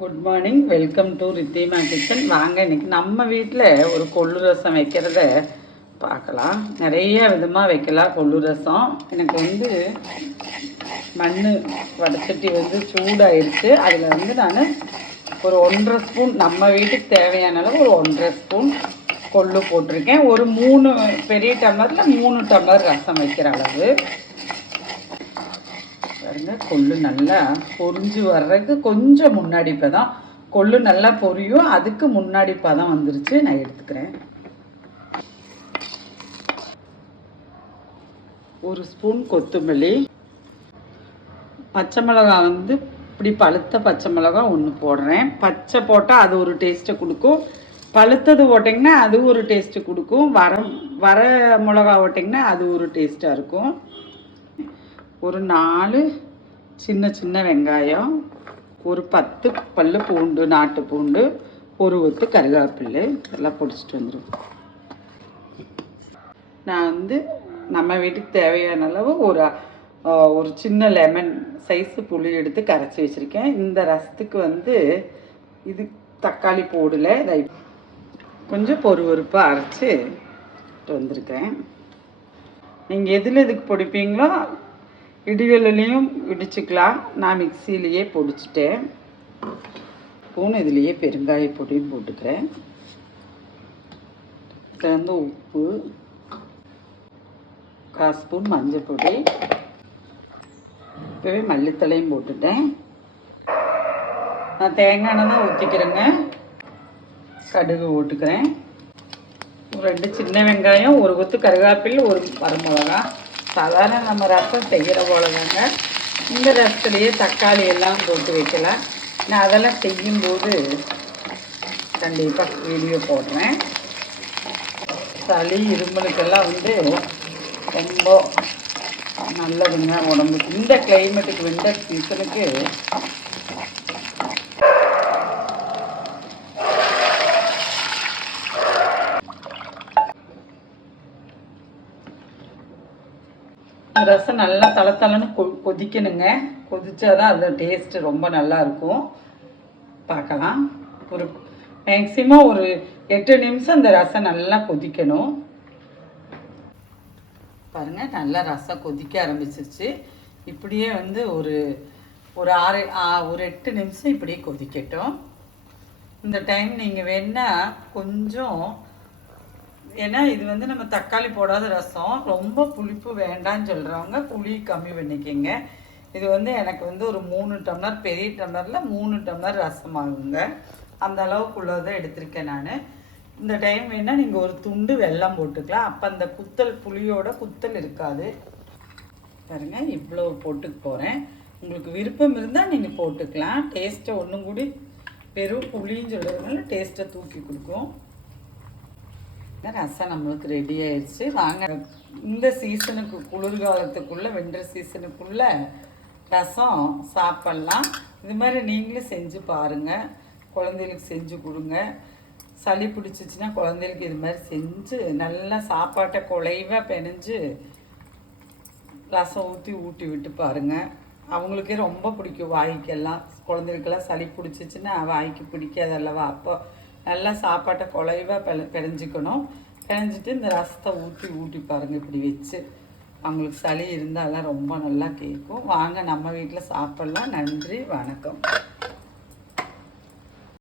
Good morning, welcome to Ridhima kitchen. வாங்க இன்னைக்கு நம்ம வீட்டில் ஒரு கொள்ளு ரசம் வைக்கிறத பார்க்கலாம். நிறைய விதமாக வைக்கலாம் கொள்ளு ரசம். எனக்கு மண் வடச்சட்டி சூடாயிருச்சு. அதில் நான் ஒரு 1.5 ஸ்பூன், நம்ம வீட்டுக்கு தேவையான அளவு ஒரு 1.5 ஸ்பூன் கொள்ளு போட்டிருக்கேன். ஒரு 3 பெரிய டம்ளரில் 3 டம்ளர் ரசம் வைக்கிற அளவு. பாருங்க, கொள்ளு நல்லா பொரிஞ்சு வர்றதுக்கு கொஞ்சம் முன்னாடி தான் கொள்ளு நல்லா பொரியும். அதுக்கு முன்னாடி தான் வந்துருச்சு. நான் எடுத்துக்கிறேன். 1 ஸ்பூன் கொத்தமல்லி, பச்சை மிளகாய் இப்படி பழுத்த பச்சை மிளகாய் 1 போடுறேன். பச்சை போட்டால் அது ஒரு டேஸ்ட்டை கொடுக்கும், பழுத்தது போட்டிங்கன்னா அது ஒரு டேஸ்ட்டு கொடுக்கும், வர மிளகா போட்டிங்கன்னா அது ஒரு டேஸ்ட்டாக இருக்கும். ஒரு 4 சின்ன சின்ன வெங்காயம், ஒரு 10 பல்லு பூண்டு, நாட்டு பூண்டு, ஒரு ஒத்து கருவேப்பிலை எல்லாம் பொடிச்சிட்டு வந்துடும். நான் நம்ம வீட்டுக்கு தேவையான அளவு ஒரு சின்ன லெமன் சைஸு புளி எடுத்து கரைச்சி வச்சுருக்கேன். இந்த ரசத்துக்கு இது தக்காளி போடலை, இதை கொஞ்சம் பொறுவறுப்பாக அரைச்சி வந்திருக்கேன். நீங்கள் எதில் இதுக்கு பொடிப்பீங்களோ இடிகல்லையும் இடிச்சுக்கலாம். நான் மிக்சியிலேயே பொடிச்சிட்டேன். இதுலேயே பெருங்காய பொடியும் போட்டுக்கிறேன். இதில் உப்பு, 1/4 ஸ்பூன் மஞ்சள் பொடி, இப்போவே மல்லித்தலையும் போட்டுட்டேன். நான் தேங்காய் எண்ணெய் தான் ஊற்றிக்கிறேங்க. கடுகு போட்டுக்கிறேன். 2 சின்ன வெங்காயம், ஒரு கொத்து கருவேப்பிலை, ஒரு வரமிளகா. சாதாரண நம்ம ரசம் செய்கிற போலதாங்க. இந்த ரசத்துலேயே தக்காளி எல்லாம் போட்டு வைக்கலாம். நான் அதெல்லாம் செய்யும்போது கண்டிப்பாக வீடியோ போடுறேன். சளி இருமலுக்கெல்லாம் ரொம்ப நல்லதுங்க உடம்புக்கு. இந்த கிளைமேட்டுக்கு, விண்டர் சீசனுக்கு ரசம் நல்லா தளத்தளன்னு கொதிக்கணுங்க. கொதிச்சாதான் அது டேஸ்ட்டு ரொம்ப நல்லா இருக்கும். பார்க்கலாம். ஒரு மேக்ஸிமம் ஒரு 8 நிமிஷம் இந்த ரசம் நல்லா கொதிக்கணும். பாருங்கள், நல்லா ரசம் கொதிக்க ஆரம்பிச்சிருச்சு. இப்படியே ஒரு 8 நிமிஷம் இப்படியே கொதிக்கட்டும். இந்த டைம் நீங்கள் வேணால் கொஞ்சம், ஏன்னா இது நம்ம தக்காளி போடாத ரசம், ரொம்ப புளிப்பு வேண்டான்னு சொல்கிறவங்க புளி கம்மி பண்ணிக்கோங்க. இது எனக்கு ஒரு 3 டம்ளர், பெரிய டம்ளரில் 3 டம்ளர் ரசம் ஆகுங்க. அந்த அளவுக்குள்ளதை எடுத்திருக்கேன் நான். இந்த டைம் வேணால் நீங்கள் ஒரு துண்டு வெல்லம் போட்டுக்கலாம். அப்போ அந்த புளியோட குத்தல் இருக்காது. பாருங்க, இவ்வளோ போட்டுக்க போகிறேன். உங்களுக்கு விருப்பம் இருந்தால் நீங்கள் போட்டுக்கலாம். டேஸ்ட்டை ஒன்றும் கூடி வெறும் புளின்னு சொல்கிறதுனால டேஸ்ட்டை தூக்கி கொடுக்கும். ரசம் நம்மளுக்கு ரெடி ஆயிடுச்சு. வாங்க, இந்த சீசனுக்கு, குளிர்காலத்துக்குள்ளே, விண்டர் சீசனுக்குள்ளே ரசம் சாப்பிட்லாம். இது மாதிரி நீங்களும் செஞ்சு பாருங்கள். குழந்தைகளுக்கு செஞ்சு கொடுங்க. சளி பிடிச்சிச்சின்னா குழந்தைகளுக்கு இது மாதிரி செஞ்சு நல்லா சாப்பாட்டை குலைவாக பிணைஞ்சு ரசம் ஊற்றி விட்டு பாருங்கள். அவங்களுக்கே ரொம்ப பிடிக்கும். வாய்க்கெல்லாம், குழந்தைகளுக்கெல்லாம் சளி பிடிச்சிச்சின்னா வாய்க்கு பிடிக்காது அல்லவா. அப்போ நல்லா சாப்பாட்டை குலைவாக பிணைஞ்சிக்கணும். பிணைஞ்சிட்டு இந்த ரசத்தை ஊற்றி பாருங்கள். இப்படி வச்சு அவங்களுக்கு சளி இருந்தாலாம் ரொம்ப நல்லா கேட்கும். வாங்க, நம்ம வீட்டில் சாப்பிட்லாம். நன்றி, வணக்கம்.